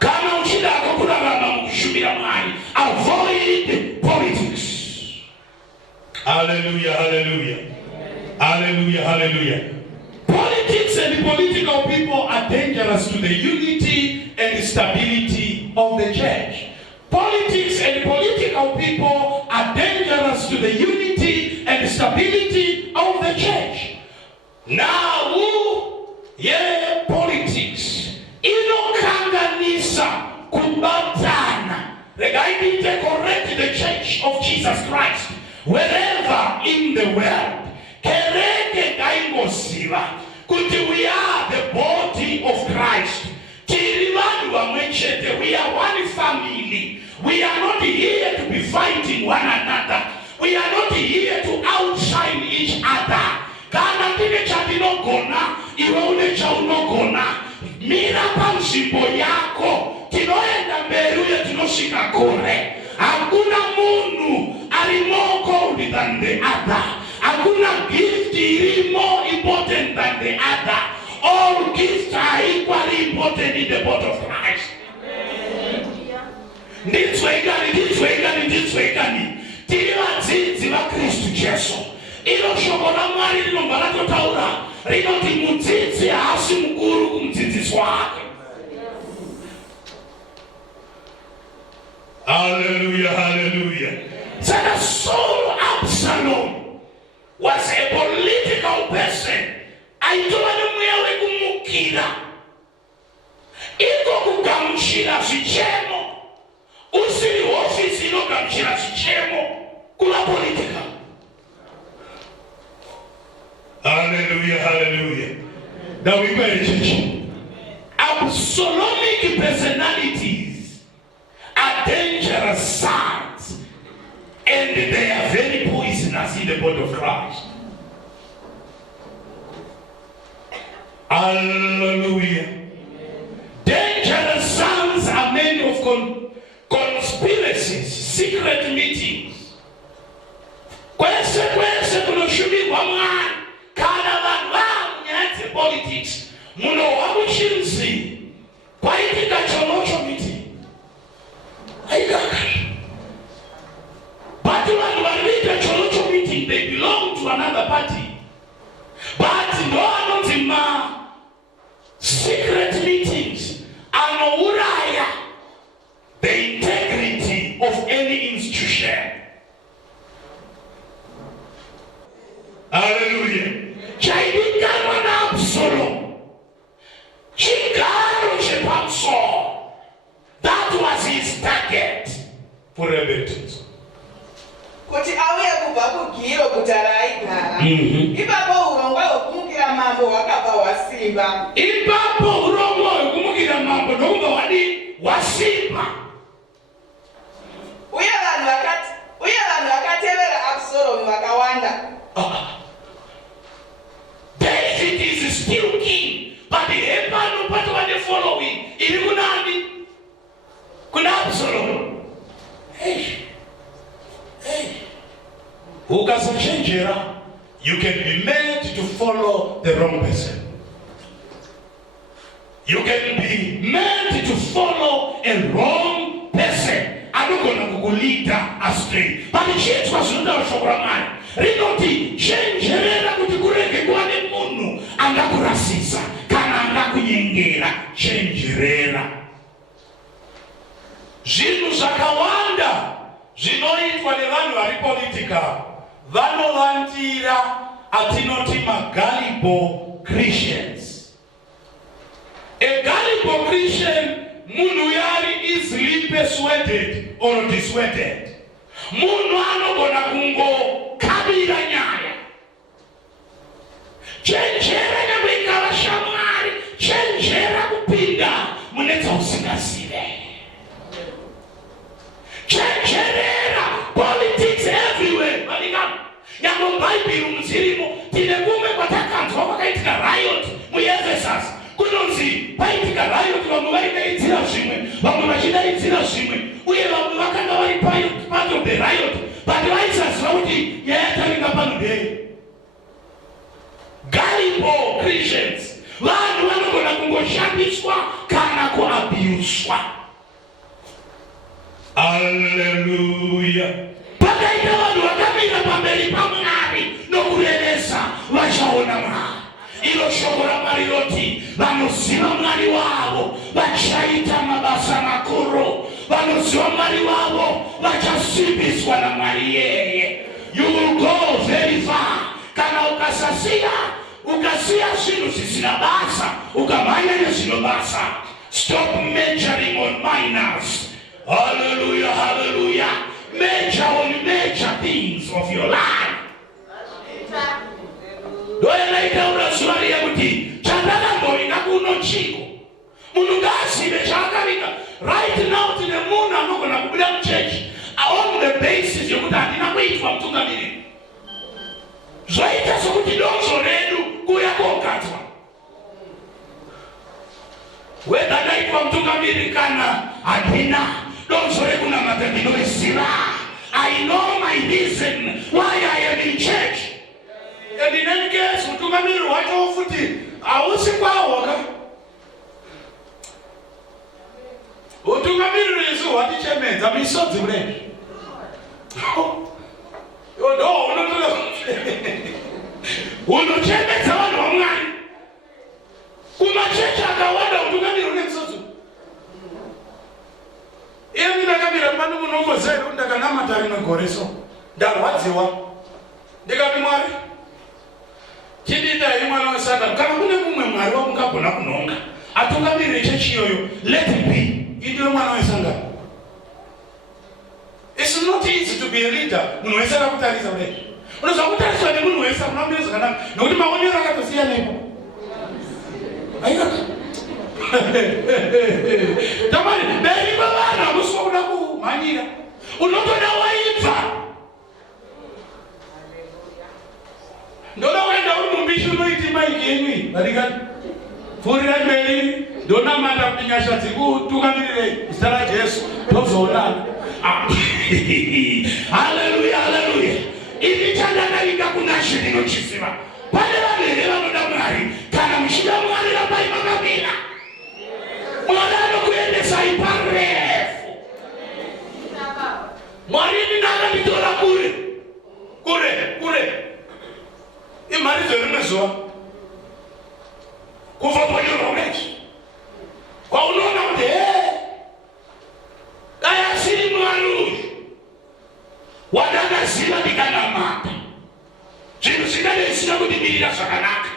Kana uchida kurarama mukushumira Mwari, avoid politics. Hallelujah, hallelujah. Hallelujah, hallelujah. Politics and political people are dangerous to the unity and stability of the church. Politics and political people are dangerous to the unity and stability of the church. Now, politics inokanganisa kubatana. Regarding to correct the church of Jesus Christ wherever in the world. Kereke kaingosiva kuti we are the body of Christ. We are one family. We are not here to be fighting one another. We are not here to outshine each other. Kana kile chatinogona, iwe une chaunogona. Mira panzvimbo yako. Tinoenda mberi uye tinosvika kure. Hakuna munhu ari more called than the other. Hakuna gift iri more important than the other. All gifts are equally important in the body of Christ. Nditsvekani. Tiri vadzidzi vaKristu Jesu. Ilo shoko raMwari rinobva ratotaura rinoti mudzidzi haasi mukuru kumudzidzisi wake. Hallelujah, hallelujah. Saka Saul Absalom was a political person. Aitova nomwewe kumukira. Iko kugamushira zichemo. Usiri ofisi no gamushira zichemo. Kula politika. Hallelujah, hallelujah. Now we go to church. Apostolic personalities are dangerous sons, and they are very poisonous in the body of Christ. Hallelujah. Dangerous sons are men of conspiracies, secret meetings. Kwese kunoshubirwa mwana kana vanhu vanyatse politics muno wamushinzi kwaitika cholocho meeting aikaka. But vanhu varikuita cholocho meeting, they belong to another party. But ndo anonzi secret meetings anouraya the integrity of any institution. Hallelujah. Chaidikanwa na Absalom. Chigaro chepamso. That was his target for repentance. Kuti auye kubva kugiro kutaraigara. Ipapo urongwa hwekumukira mambo hwakabva hwasimba. Ipapo urongwa hwekumukira mambo ndokubva hwasimba. Uye vanhu vakatevera Absalom vakawanda. David is still king, but the Hebrew part of the following, kuna Absalom. Hey. Ukasachenjera, you can be made to follow the wrong person. You can be made to follow a wrong person. Anogona kukulita astray. But church was not shokuramani. Rinoti chenjerera kuti kurege kwane munhu angakurasisa kana angakunyengera. Chenjerera. Zvinhu zvakawanda zvinoitwa nevanhu vari politika vanovandira atinoti magullible Christians. A gullible Christian munhu yari easily persuaded or dissuaded. Munhu anogona kungokabira nyaya. Chenjera nyangwe ikava shamwari, chenjera kupinda mune dzausingazive. Chenjerera politics everywhere. Nyangwe Bible muzirimo tine kumwe kwatakanzwa kwakaitika riot muEphesus. Kunonzi paitika riot vamwe vaidaidzira zvimwe, vamwe vachidaidzira zvimwe, uye vamwe vakanga vari part of the riot, but vaisaziva kuti yayataringa pano ndei. Gullible Christians, vanhu vanogona kungoshandiswa kana kuabuswa. Hallelujah. Pakaita vanhu vakamira pamberi paMwari nokurevesa vachaona Mwari. Ilo shoko raMwari roti vanoziva Mwari wavo vachaita mabasa makuru. Vanoziva Mwari wavo vachasimbiswa naMwari yeye. You will go very far. Kana ukasiya zvinhu zvisina basa ukamhanya nezvinobasa. Stop majoring on minors. Hallelujah, hallelujah. Major on major things of your life. Doya naitaura zuva riya kuti chandakamboinda kuno chiko munhu ngaasive chaakavika. Right now tine munhu anogona kubuda muchechi on the basis yokuti handina kuitwa mutungamiriri. Zvaita sokuti donzo redu kuuya kogadzwa. Whether ndaitwa mutungamiriri kana handina, donzo rekunamata ndinoziva. I know my reason why I am in church. And in any case, mutungamiriri wacho futi hausi kwawo ka. Utungamiriri isu hwatichemedza misodzi kudai. Yodo unochemedza vanhu vaMwari. Kumachechi akawanda utungamiriri une misodzi. Iye ndakamira pano munongozero ndakanamata rimwe gore so ndarwadziwa. Ndikati Mwari akagona kunonga atungamirire chechi iyoyo let it be ndiyo mwana wesangano. It's not easy to be a leader. Munhu wese akakutarisa kudai unozwa kutariswa nemunhu wese unomira zvakanaka nokuti maonero akatosiyana ipo aiyaka tamani mberi kwavanhu hamusi wakuda kumhanyira unotoda waibva ndoda waenda uri mumbishi unoiti maiki yenyu varikani pfuurirai mberi ndonamanda kuti nyasha dzikutungamirire zita raJesu tozoonana. Haleluya, haleluya. Ini chandanaika kuna shirino chisiva pane vanhu here vanoda Mwari kana muchida Mwari rambai makamira Mwari anokuendesai parefu. Mwari ndinanditora kure imhari dzerimwe zuva kubva ponyoromeki kwaunoona kuti dai asiri Mwari uyu wadakaziva ndikanamata zvinhu zvingadai zvisina kudimirira zvakanaka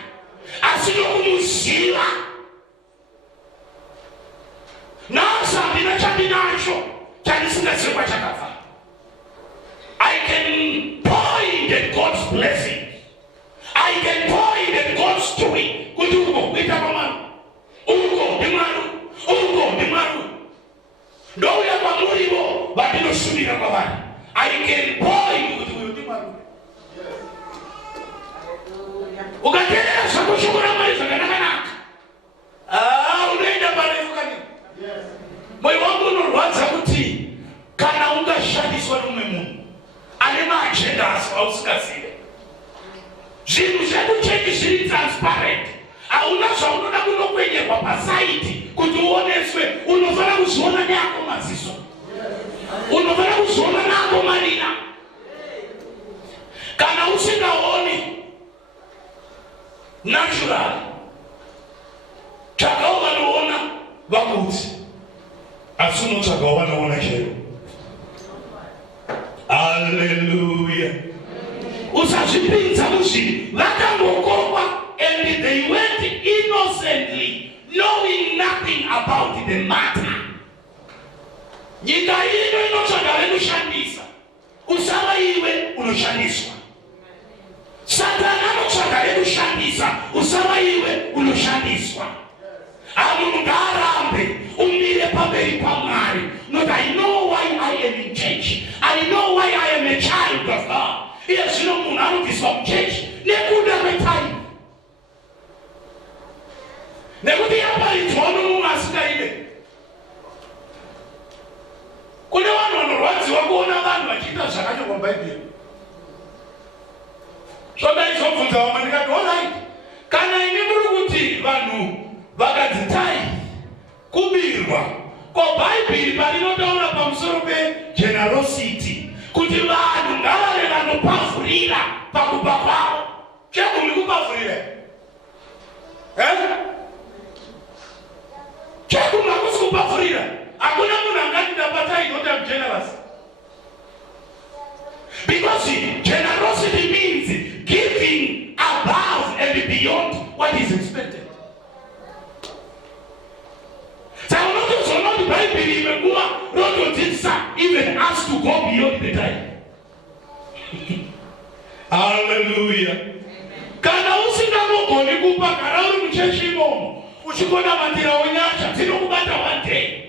asi nokumuziva nhasi handina chandinacho chandisingazivi kwachakabva. I can point at God's blessing. I can point at God's doing. Kuti uko kuita kwamwari uko ndi Mwari ndouya kwamurivo vandinoshumira kwavari. I can point kuti uyu ndi Mwari. Ukateerera zvakushukura Mwari zvakanaka unoenda parefu kani. Moyo wangu unorwadza kuti kana ungashandiswa nomumwe munhu ane maagenda asi ausingazive zvinhu zvekuchechi zviri transparent hauna zvaunoda kunokwenyerwa pasaiti kuti uoneswe. Unofanira kuzviona neako maziso, unofanira kuzviona nako marina. Kana usingaoni natural tsvakawo vanoona vakudzi asi unotsvakawo vanoona chero. Haleluya. Usazvipinza muzvinhu vakangokokwa and they went innocently knowing nothing about the matter. Nyika ino inotsvaga vekushandisa, usava iwe unoshandiswa. Satani anotsvaga vekushandisa, usava iwe unoshandiswa. Munhu ngaarambe umire pamberi paMwari. Not I know why I am in church. I know why I am a child of God. Iye zvino munhu anobviswa muchechi nekuda kwetime, nekuti yaparidzwa nomunhu asingaide. Kune vanhu vanorwadziwa kuona vanhu vachiita zvakanyorwa muBhaibheri. Zvodai zvobvunza vamwe ndikati alright, kana ini muri kuti vanhu vakadzitai kubirwa kwaBhaibheri parinotaura pamusoro pegenerosity kuti vanhu ngavave vanopavhurira pakupa kwavo. Chegumi kupavhurira chegumi hakusi kupavhurira. Hakuna munhu angati ndapatai not am generous, because generosity means giving above and beyond what is expected. Saka unotozoona kuti Bhaibheri imwe nguva rotodzidzisa even us to go beyond the time. Hallelujah. Kana usingamogoni kupa kana uri muchechi imomo uchigona mandirawo nyasha dzinokubata one day.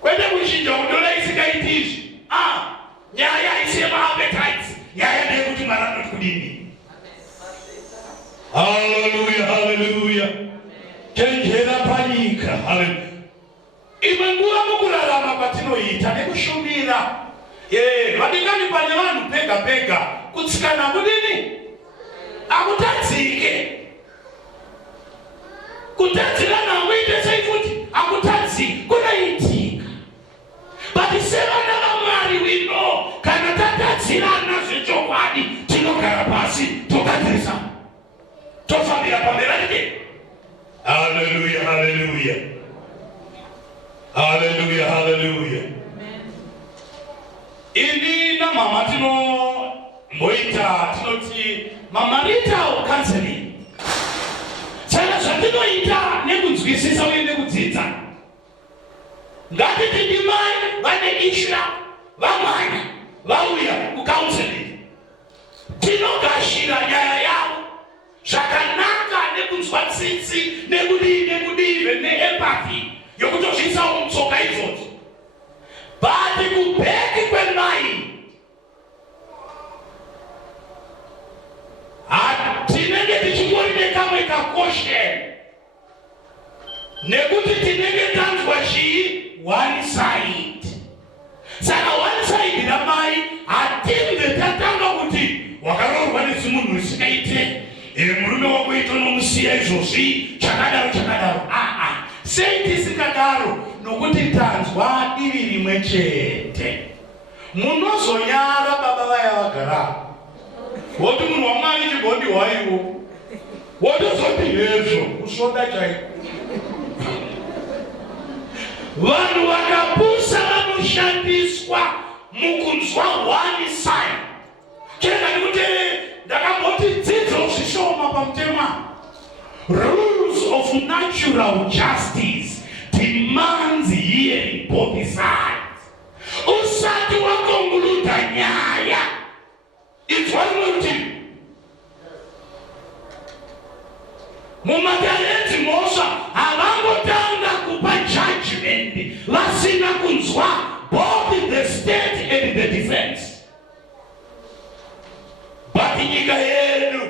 Kwete kuchinja kundola isingaiti izvi nyaya isemaapetites nyaya ndeyekuti Mwari anoti kudini. Hallelujah, hallelujah. Chenjera panyika. Hallelujah. Imwe nguva mukurarama kwatinoita nekushumira vadingani pane vanhu pega pega kutsikana kudini akutadzike. Kutadzikana akuite sei futi akutadziki kunaitika. But sevana vaMwari we know kana tatadzirana zvechokwadi tinogara pasi togadzirisa tofambira pamberi. Hallelujah, hallelujah. Hallelujah, hallelujah. Ini na mama tinomboita tinoti mamarital counseling. Saka kunzwisisa uende kudzidza. Ngatiti ndimai vane ishu vamwana vauya kucounseling, tinogashira nyaya yavo zvakanaka nekunzwa tsitsi nekudive neempathy yokutozviisawo mutsoka idzodzo. But kubheki kwemai tinenge tichingori nekamwe kakoshe nekuti tinenge tanzwa chii one side. Saka one side ramai hatimve tatanga kuti wakaroorwa nezimunhu risikaite murume wako itonomusiya izvozvi chakadaro. Sei tisikadaro? Nokuti tanzwa divi rimwe chete. Munozonyara baba vaya vagara woti munhu wamwari chigondi waiwo wotozoti hezvo kusvoda chaiko. Vanhu vakapusa vanoshandiswa mukunzwa one side. Chega nekuti ndakamboti dzidzo zvishoma pamutema. Rules of natural justice demands hearing both sides. Usati wakonkuluda nyaya itwanoti mumatalenti mosha havangotanga kupa judgment vasina kunzwa both the state and the defense. But nyika yedu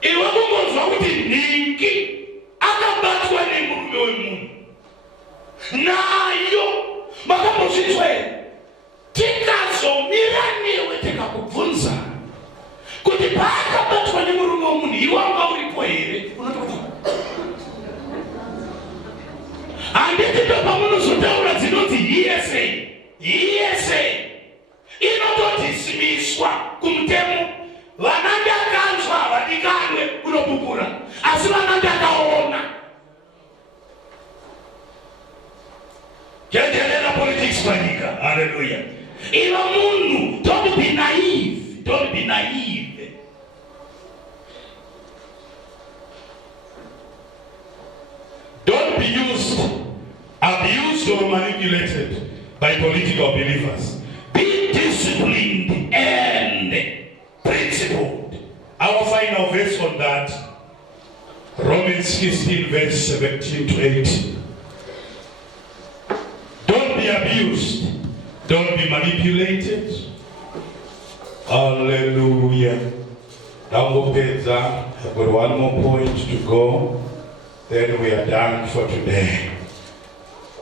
iwe kungonzwa kuti ningi akabatwa nemurume wemunhu nayo makambozvitswe tikazomira newe tikakubvunza kuti paakabatwa nemurume wemunhu iwe wanga uripo here, unototi handiti ndopamunozotaura dzinonzi hearsay inotodhisimiswa kumutemo. Vana ndakanzwa havadikanwe kunopupura, asi vana ndakaona. Kenderera politics panyika. Hallelujah. Iva munhu, don't be naive. Don't be abused or manipulated by political believers. Be disciplined and principled. Our final verse on that, Romans 16 verse 17 to 18. Don't be abused. Don't be manipulated. Hallelujah. Now I've got one more point to go. Then we are done for today.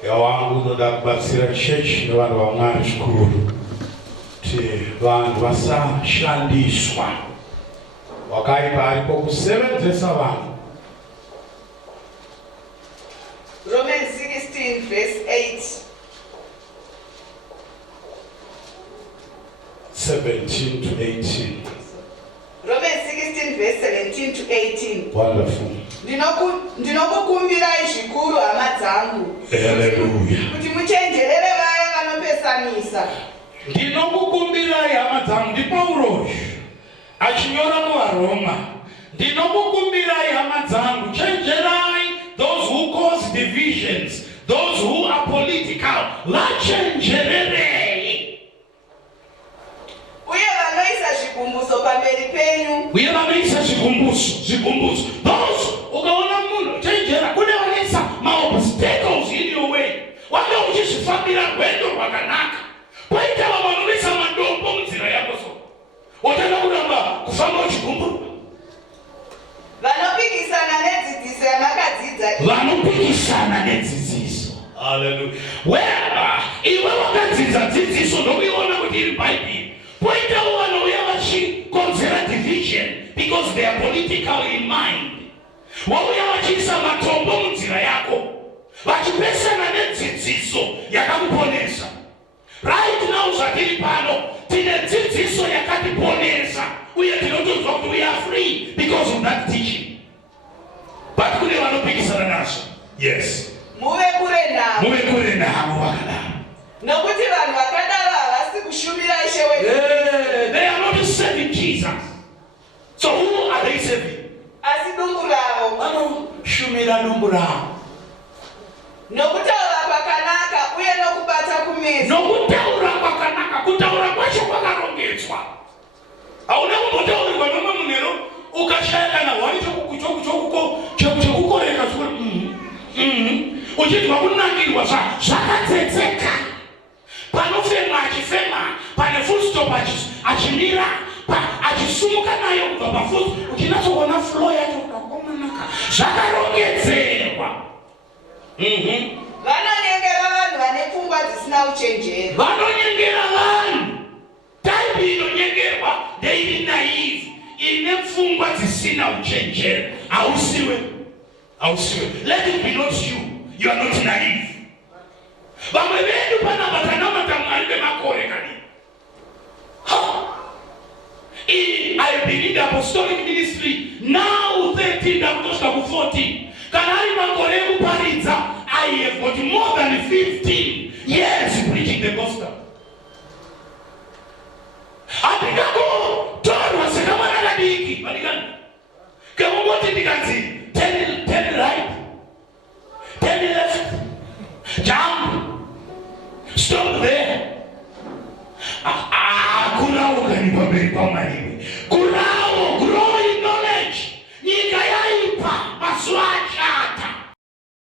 Yawangu nodakubasira church nevanhu vamwari zvikuru kuti vanhu vasashandiswa wakaipa aripo kusevenzesa vanhu. Romans 16 verse 8. 17 to 18. Romans 16 verse 17 to 18. Wonderful. Ndinokukumbirai zvikuru hama dzangu. Hallelujah. Kuti muchenjerere vaya vanopesanisa. Ndinokukumbirai hama dzangu, ndi Paulo achinyora kuvaRoma. Ndinokukumbirai hama dzangu, chenjerai those who cause divisions, those who are political. Vachenjererei. Uye vanoisa zvigumbuso pamberi penyu. Zvigumbuso. Those ukaona munhu chenjera, kune vanoisa ma-obstacles in your way. Wanga uchizvifambira rwendo rwakanaka. Poita vamwe vanoisa madombo munzira yako so. Watanga kuramba kufamba uchigumbura. Vanopikisana nedzidziso. Hallelujah. Iwe wakadzidza dzidziso ndokuiona kuti iri Bible. Poitawo vanouya vachikonzera division because they are political in mind. Vauya vachiisa matombo munzira yako, vachipesana nedzidziso yakakuponesa. Right now zvatiri pano tine dzidziso yakatiponesa uye tinotonzwa kuti we are free because of that teaching. But kune vanopikisana nazo. Yes. Muve kure navo vakadaro. Nokuti vanhu vakadaro havasi kushumira Ishe wedu. They are not serving Jesus. So who are they serving? Asi dumbu ravo. kunamira dumbu rako, nokutaura kwakanaka uye nokubata kumeso. nokutaura kwakanaka, kutaura kwacho kwakarongedzwa. Hauna kumbotaurirwa nomwe munero ukashayana wani chekukoreka uchidwa kunakirwa zvakatsetseka. Panofema achifema, pane full stop achimira, achisumuka nayo kubva pafuti, uchinatsoona flow yacho ukakomanaka zvakarongedzerwa. Vanonyengera vanhu vane pfungwa dzisina uchenjeri. Vanonyengera vanhu. Type inonyengerwa ndeiri naive, ine pfungwa dzisina uchenjeri. Hausiwe. Let it be not you. You are not naive. Vamwe vedu panabatanamata Mwari vemakore kani. I been in the apostolic ministry now 13 ndakutosvika ku14. Kana ari makore ekuparidza, I have got more than 15 years preaching the gospel. Handingakutorwa sekamwana kadiki madikani. Kemungoti ndikanzi 10 right, 10 left, jump, stop there. Kuna ukani pamberi pamwari.